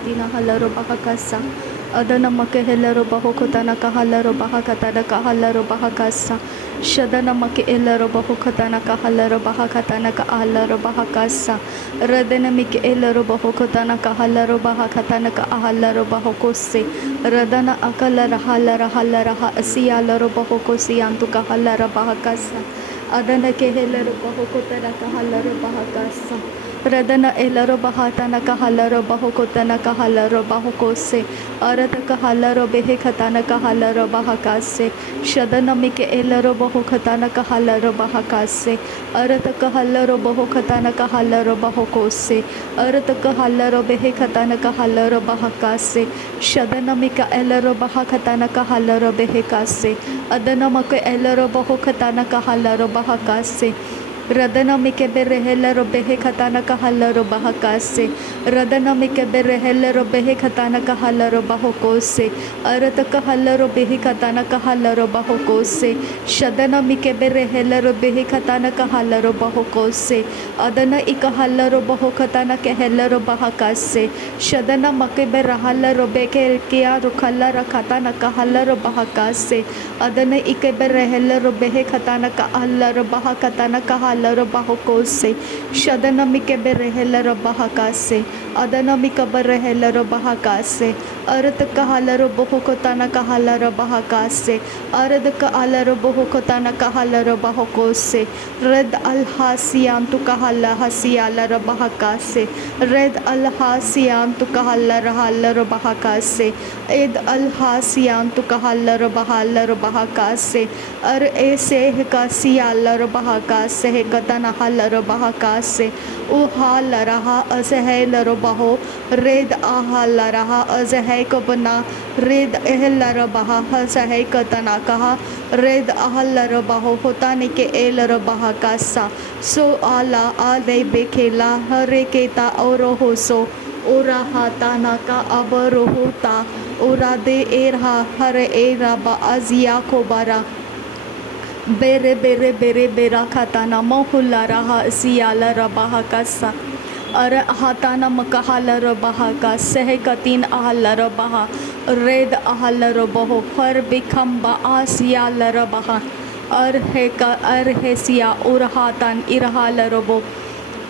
katina halaro bahakasa. Adana make helaro bahokotana kahalaro bahakatana kahalaro bahakasa. Shadana make elaro bahokotana kahalaro bahakatana kahalaro bahakasa. Radana make elaro bahokotana kahalaro bahakatana kahalaro bahokose. Radana akalara halara halara ha asiyalaro bahokosi antu kahalara bahakasa. Adana ke helaro bahokotana kahalaro bahakasa. Radana elaro bahatana kahalaro bahokotana kahalaro bahokose. Arata kahalaro behe katana kahalaro bahakase. Shadana mike elaro bahokatana kahalaro bahakase. Arata kahalaro bahokatana kahalaro bahokose. Arata kahalaro behe katana kahalaro bahakase. Shadana mika elaro bahakatana kahalaro behe kase. Adana maka elaro bahokatana kahalaro bahakase. Radana mike berehela behe katana kahalaro bahakase. Radana mike berehela behe katana kahalaro bahokose. Arata kahalaro behe katana kahalaro bahokose. Shadana mike berehela behe katana kahalaro bahokose. Adana ikahalaro bahokatana kehelaro bahakase. Shadana make berahalaro beke kia rukhalara katana kahalaro bahakase. Adana ike berehela behe katana kahalaro bahakatana kahalaro bahokose. Shadana mike berehela bahakase. Adana mika berehela bahakase. Arata kahalaro bahokotana kahalaro bahakase. Arada kahalaro bahokotana kahalaro bahokose. Red alhasiam tu kahala hasialara bahakase. Red alhasiam tu kahalaro halaro bahakase. Ed alhasiam tu kahalaro bahalaro bahakase. Ar ese hekasialaro bahakase. Katana halaro bahakase. Uhalaraha azhelaro baho. Red ahalaraha azhe kabana. Red ehelaro baha azhe katana kaha. Red ahalaro baho hotane ke elaro bahakasa. So ala ale bekela hare keta oro hoso. Ora hatana ka abarohuta. Ora de erha hare era ba azia kobara. Bere bere bere bera katana mohula raha siyala rabaha kasa. Ara hatana makahala rabaha ka seh katin ahala rabaha. Red ahala rabaho har bikamba asiyala rabaha. Arhe siya urhatan irhala rabo.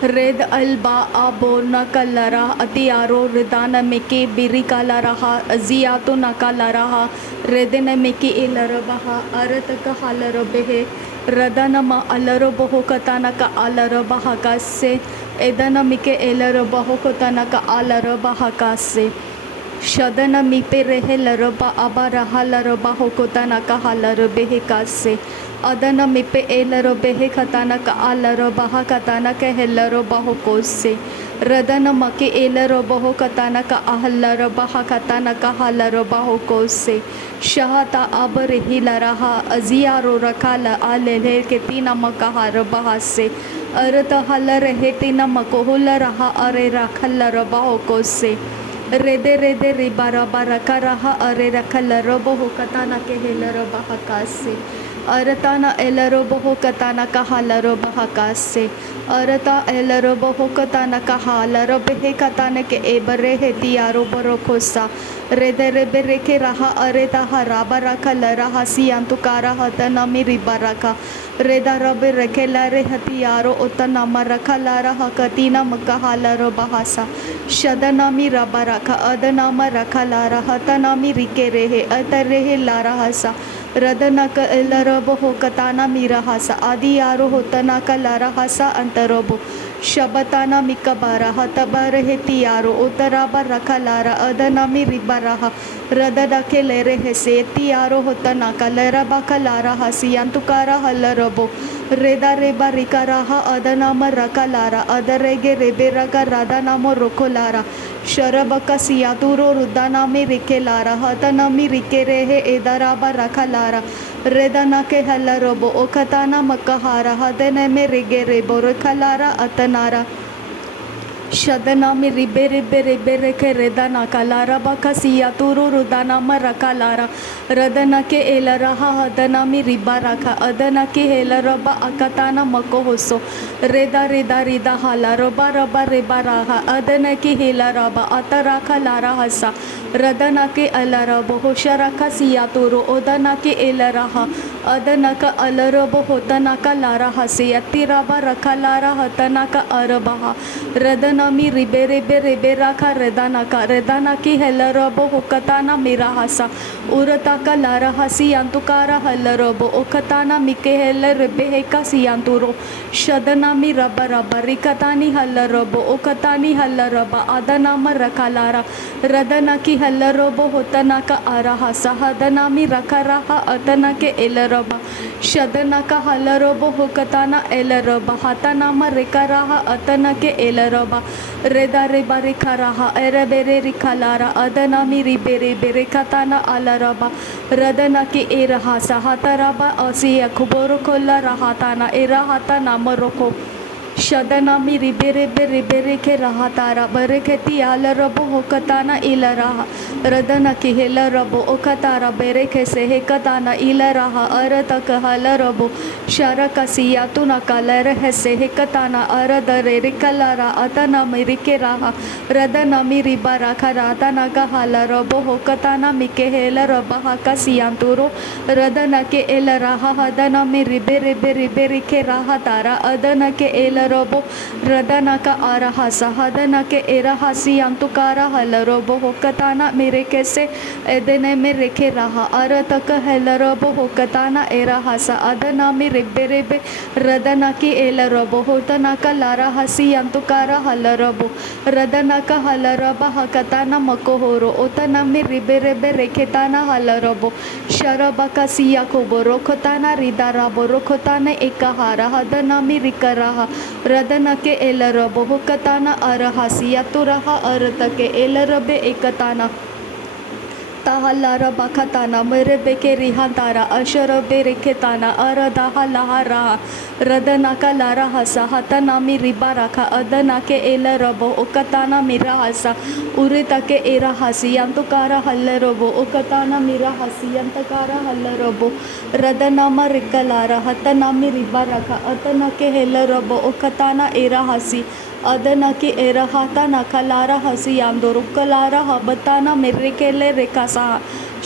Red alba abo nakalara atiaro redana meke birikala raha aziato nakala raha redena meke ilara baha arataka halara behe radana ma alaro boho katana ka alara baha kase edana meke elara boho katana ka alara baha kase Shadana mipe rehe laraba abaraha laraba hokotana ka halara behe kase Adana mipe elaro behe katana ka alaro baha katana ke helaro baho kose. Radana make elaro baho katana ka ahalaro baha katana ka halaro baho kose. Shahata abarehi laraha aziaro rakala alele ke tina makaharo bahase. Arata halare hetina makohula raha are rakhala baho kose. Rede rede ribara baraka raha are rakhala baho katana ke helaro baha kase. Aratana elaro boho katana kahalaro bahakase. Arata elaro boho katana kahalaro behe katana ke ebare hetiaro borokosa. Rede rebere ke raha areta haraba raka laraha siyantu kara hatana miri baraka. Reda rabe reke lare hetiaro utanama raka lara hakatina makahalaro bahasa. Shadanami rabaraka adanama raka lara hatanami rike rehe atarehe lara hasa. Radana ka elaro ho katana mirahasa adi yaro hotana ka larahasa antarobo shabatana mikabara hatabara heti yaro utaraba rakalara adana miribaraha radada ke lere hese ti yaro hotana ka leraba kalara hasi antukara halarobo reda reba rikaraha adana marakalara adarege reberaga radana morokolara Sharabaka siyaturo rudana mi rikelara hatana mi rikerehe edaraba rakalara redana ke halarobo okatana makahara hadene me rigere borakalara atanara Shadana mi ribe ribe ribe reke redana kalara bakasiya turu rudana marakalara radana ke elaraha hadana mi riba raka adana ke helaraba akatana makohoso reda reda rida hala roba roba reba raha adana ke helaraba ataraka lara hasa radana ke alarabo hosharaka siya turu odana ke elaraha adana ka alarabo hotana ka lara hasiya tiraba rakalara hatana ka arabaha radana mi ribe ribe ribe raka redana ki helarabo hukatana mirahasa urata ka lara hasi antukara helarabo okatana mike helar ribe heka siyanturo shadana mi raba raba rikatani helarabo okatani helaraba adana marakalara radana ki helarabo hotana ka arahasa hadana mi rakaraha atana ke elaraba shadana ka helarabo hukatana elaraba hatana marikaraha atana ke elaraba reda reba rikaraha erebere rikalara adana mi ribere bere katana alaraba radana ki eraha sahataraba asiya kuboro kolla rahatana erahatana moroko shadana mi ribere bere bere ke rahatara bareketi alarabo hokatana ilaraha radana ki helarabo okatara bere ke sehekatana ilaraha arata kahalarabo sharaka siyatuna kalara hesehekatana aradare rikalara atana mirike raha radana mi ribara karatana kahalarabo hokatana mike helaraba hakasiyanturo radana ke elaraha hadana mi ribere bere bere ke rahatara adana ke elarabo radana ka arahasa hadana ke erahasi antukara halarabo hokatana mere kese edene mere ke raha arata ka helarabo hokatana erahasa adana mi ribbe ribbe radana ki elarabo hotana ka lara hasi antukara halarabo radana ka halaraba hakatana makohoro otana mi ribbe ribbe reketana halarabo sharaba ka siya koboro kotana ridarabo rokotana ekahara hadana mi rikaraha radana ke elarabo hokatana arahasiya turaha aratake elarabe ekatana tahalara bakatana merebe ke rihantara asharabe reketana aradaha lahara radana ka lara hasa hatana mi ribaraka adana ke elarabo okatana mirahasa urita ke erahasi yantukara hallarabo okatana mirahasi yantakara hallarabo radana marikalara hatana mi ribaraka atana ke helarabo okatana erahasi adana ki erahatana kalara hasi yandoro kalara habatana mere kele rekasa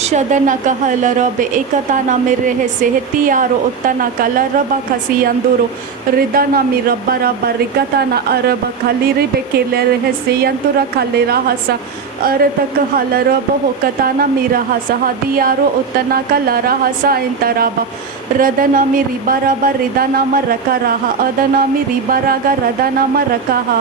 shadana kahalara be ekatana mere hese hetiyaro uttana kalara bakasi yandoro ridana mi rabbara barikatana araba kaliri be kele hese yantura kalera hasa arataka halara bohokatana mira hasa hadiyaro uttana kalara hasa intaraba radana mi ribaraba ridana marakaraha adana mi ribaraga radana marakaha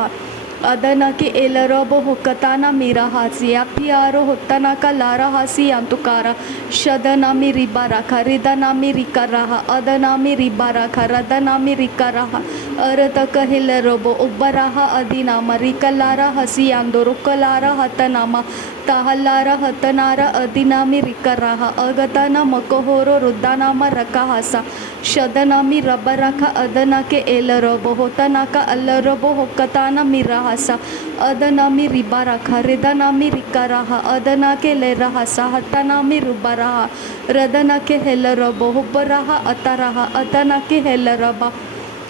adana ki elarabo hokatana mira hasiya piaro hotana kalara hasi antukara shadana mi ribara karidana mi rikaraha adana mi ribara karadana mi rikaraha arataka hilarabo ubbaraha adina marikalara hasi andoro kalara hatanama tahalara hatanara adinami rikaraha agatana makohoro rudanama rakahasa shadanami rabaraka adanake elarabo hotanaka allarabo hokatana mirahasa adanami ribaraka ridanami rikaraha adanake lerahasa hatanami rubaraha radanake helarabo hubbaraha ataraha adanake helaraba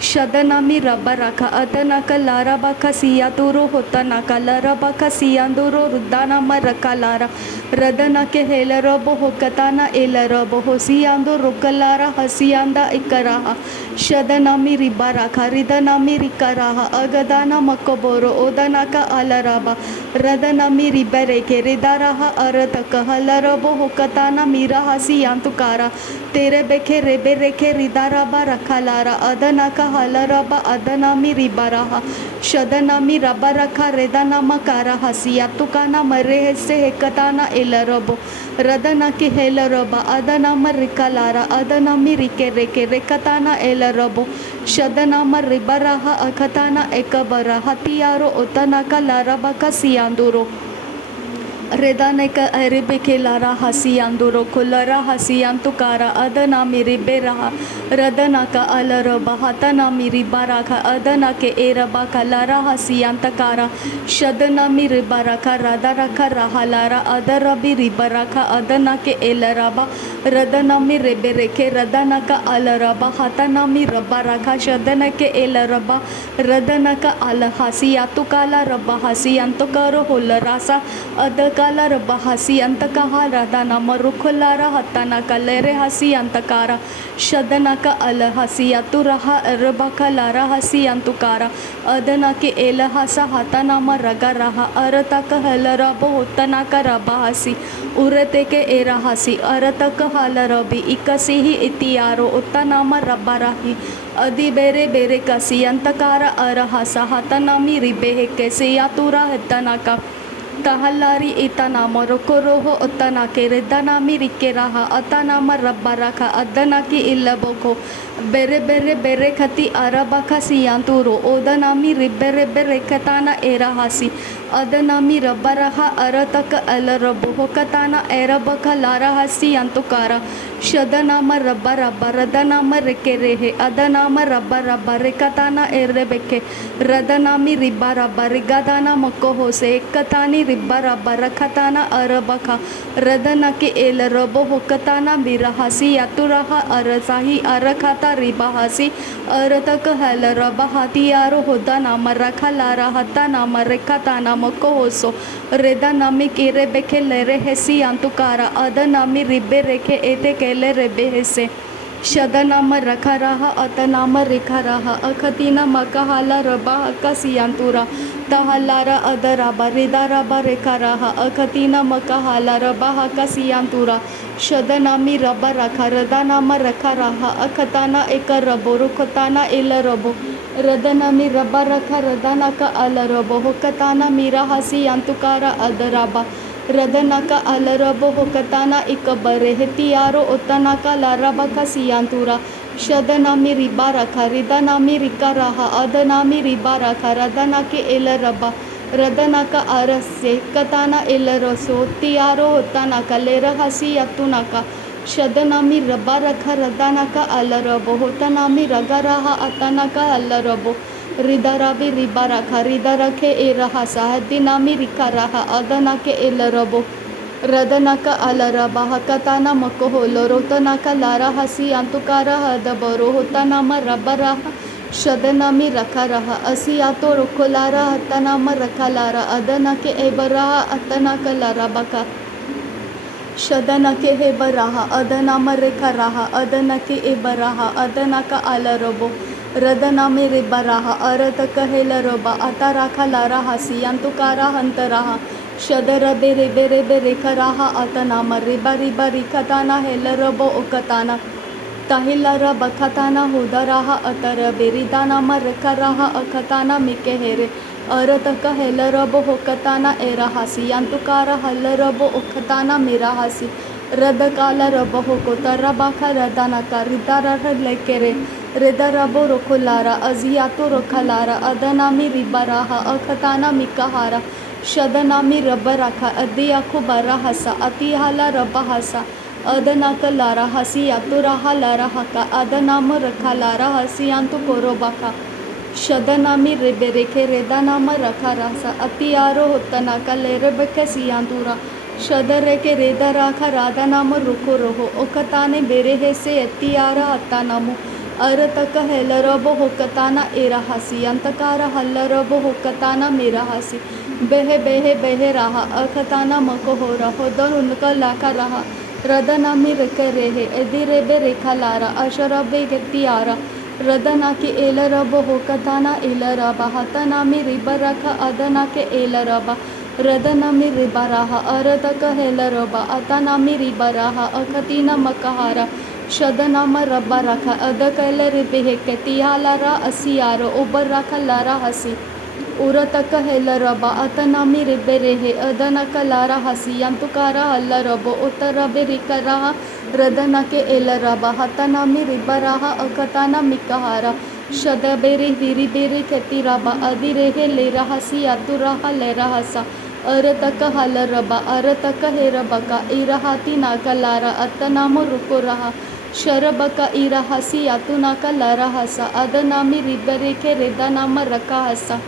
shadana mi rabaraka adanaka larabaka siyaturu hotanaka larabaka siyanduru rudana maraka lara radana ke helarabo hokatana elarabo hosiyando rukalara hasiyanda ikaraha shadana mi ribaraka ridana mi rikaraha agadana makoboro odanaka alaraba radana mi ribareke ridaraha arataka halarabo hokatana miraha siyantukara tere beke rebe reke ridaraba rakalara adanaka halaraba adanami ribaraha shadanami rabaraka redanama karaha siyatukana marehese hekatana elarabo radana ki helaraba adanama rikalara adanami rike reke rekatana elarabo shadanama ribaraha akatana ekabara hatiyaro otanaka larabaka siyanduro Redaneka Aribeke Lara Hasianduro Kulara Hasiantukara Adana Miriberaha Radanaka Alara Bahatana Miribaraka Adanake Erabaka Lara Hasiantakara Shadana Miribaraka Radaraka Rahalara Adarabi Ribaraka Adanake Elaraba Radana Mirebereke Radanaka Alaraba Hatana Mirabaraka Shadanake Elaraba Radanaka Alahasiatukala Rabahasiantukaro Hularasa Adakala Rabahasi Antakaha Radana Marukulara Hatana Kalere Hasi Antakara Shadanaka Alahasi Aturaha Rabaka Lara Hasi Antukara Adanaki Elahasa Hatanama Ragaraha Arataka Halarabo Utanaka Rabahasi Ureteke Erahasi Arataka Halarabi Ikasihi Itiaro Utanama Rabarahi Adi Bere Bere Kasi Antakara Arahasa Hatanami Ribehe Keseyatura Hatanaka Tahallari itanama rokoroho otanake redanami rikeraha atanama rabbaraka adanaki illaboko bere bere bere kati arabaka siyanturo odanami ribbere bere katana erahasi adanami rabbaraha arataka alaraboho katana erabaka larahasi antukara shadanama rabbara baradanama rekerehe adanama rabbara barekatana erebeke radanami ribara barigadana makohose katani ribara barakatana arabaka radanaki elarabo hokatana birahasi yaturaha arasahi arakata ribahasi arataka halarabahati yaro hodana marakha lara hatana marekatana makohoso redanami kirebeke lerehesi antukara adanami ribereke ete kele rebehese Shadanama Rakaraha Atanama Rikaraha Akatina Makahala Rabaha Kasiyantura Tahalara Adaraba Ridaraba Rekaraha Akatina Makahala Rabaha Kasiyantura Shadanami Rabaraka Radanama Rakaraha Akatana Ekarabo Rukotana Ilarabo Radanami Rabaraka Radanaka Alarabo Hokatana Mirahasi Yantukara Adaraba Radanaka alarabo hokatana ikabare hetiaro otanaka larabaka siyantura shadanami ribaraka ridanami rikaraha adanami ribaraka radanake elaraba radanaka arase katana elaroso tiaro otanaka lerahasi yatunaka shadanami rabaraka radanaka alarabo hotanami ragaraha atanaka alarabo Ridarabi ribaraka ridarake erahasa hadinami rikaraha adanake elarabo radanaka alaraba hakatana makoho lorotanaka lara hasi antukara hadabaro hotanama rabaraha shadanami rakaraha asiyato rokolara hatanama rakalara adanake ebaraha atanaka larabaka Shadanake hebaraha adanama rekaraha adanake ebaraha adanaka alarabo Radanami ribaraha arataka helaroba ataraka laraha siyantukara hantaraha Shadara bere bere bere karaha atanama riba riba rikatana helarobo okatana Tahilara bakatana hudaraha atara beridanama rekaraha akatana mikehere arataka helarabo hokatana erahasi yantukara halarabo okatana mirahasi radakala rabo hokotarabaka radanaka ridara lekere redarabo rokolara aziyato rokalara adanami ribaraha akatana mikahara shadanami rabaraka adiyako barahasa atihala rabahasa adanaka lara hasi yaturaha lara haka adanama rakalara hasi yantu korobaka shadanami rebereke redanama rakarasa atiyaro hotanaka lerebeke siyantura shadareke redaraka radanama rukoroho okatane berehese atiyara atanamu arataka helarabo hokatana erahasi antakara halarabo hokatana mirahasi behe behe behe raha akatana makohora hodon unka laka raha radanami rekerehe edirebe rekalara asharabe getiyara radanaki elarabo hokatana elaraba hatanami ribaraka adanake elaraba radanami ribaraha arataka helaraba atanami ribaraha akatina makahara shadanama rabbaraka adakala ribehe ketiyalara asiyaro ubaraka lara hasi urataka helaraba atanami riberehe adanaka lara hasi yantukara halarabo utarabe rikaraha radanake elaraba hatanami ribaraha akatana mikahara shadabere hiribere ketiraba adirehe lerahasi aturaha lerahasa अरतक हल रबा अरतक हे रबका इरहाती नाका Lara अत्तनामो रुको रहा शरबका इरहासी यातू नाका Lara हसा अदनामी रिबरेखे रेदा नाम रखा हसा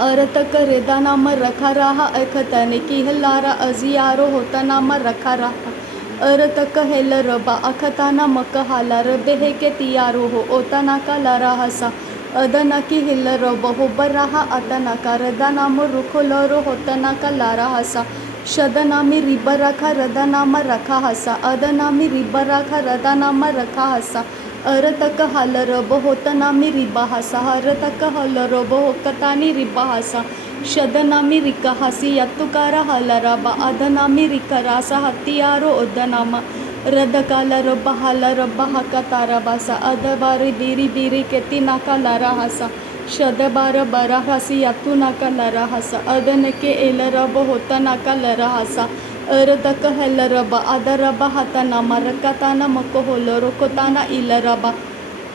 अरतक रेदा नाम रखा रहा अखतने की हलारा अजियारो होता नाम रखा रहा अरतक हेल रबा अखताना मक हाला रबे हे के तियारो हो ओता का लारा हसा अदना की हिल रब हो बराहा अतना का रदा नाम रुखो लरो होतना का लारा हसा शदनामी रिबराखा रदा नाम रखा हसा अदनामी रिबराखा रदा नाम रखा हसा अरतक हल रब होतनामी रिबा हसा हरतक हल रब होकतानी रिबा हसा शदनामी रिकहासी यत्तुकारा हलरबा अदनामी रिकरासा हत्तियारो उद्दनामा रदकाल रब्बा हल रब्बा हकतारबासा अदबारी बीरी बीरी केती नाका लरा हसा शदबार बरा हसी यत्तु नाका लरा हसा अदन के एल रब होता नाका लरा हसा अरदक हेल रबा अदरबा हतनामा रकताना मको होलो रोकोताना इल रबा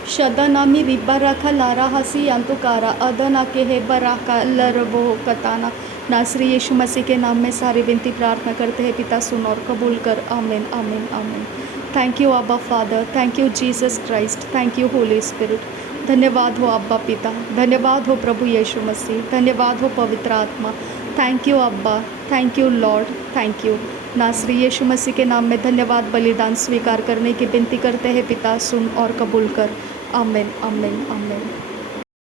शदनामी रिबराखा लारा हसी यांतुकारा अदना के हे बराका लरबो कताना। नासरी यीशु मसीह के नाम में सारी विनती प्रार्थना करते हैं पिता, सुन और कबूल कर। आमीन आमीन आमीन। थैंक यू अब्बा father, thank you Jesus Christ, thank you Holi spirit. धन्यवाद हो अब्बा पिता, धन्यवाद हो प्रभु यीशु मसीह, धन्यवाद हो पवित्र आत्मा। थैंक यू अब्बा, thank you Lord, thank you. नासरी यीशु मसीह के नाम में धन्यवाद बलिदान स्वीकार करने की विनती करते हैं पिता, सुन और कबूल कर। आमीन आमीन आमीन।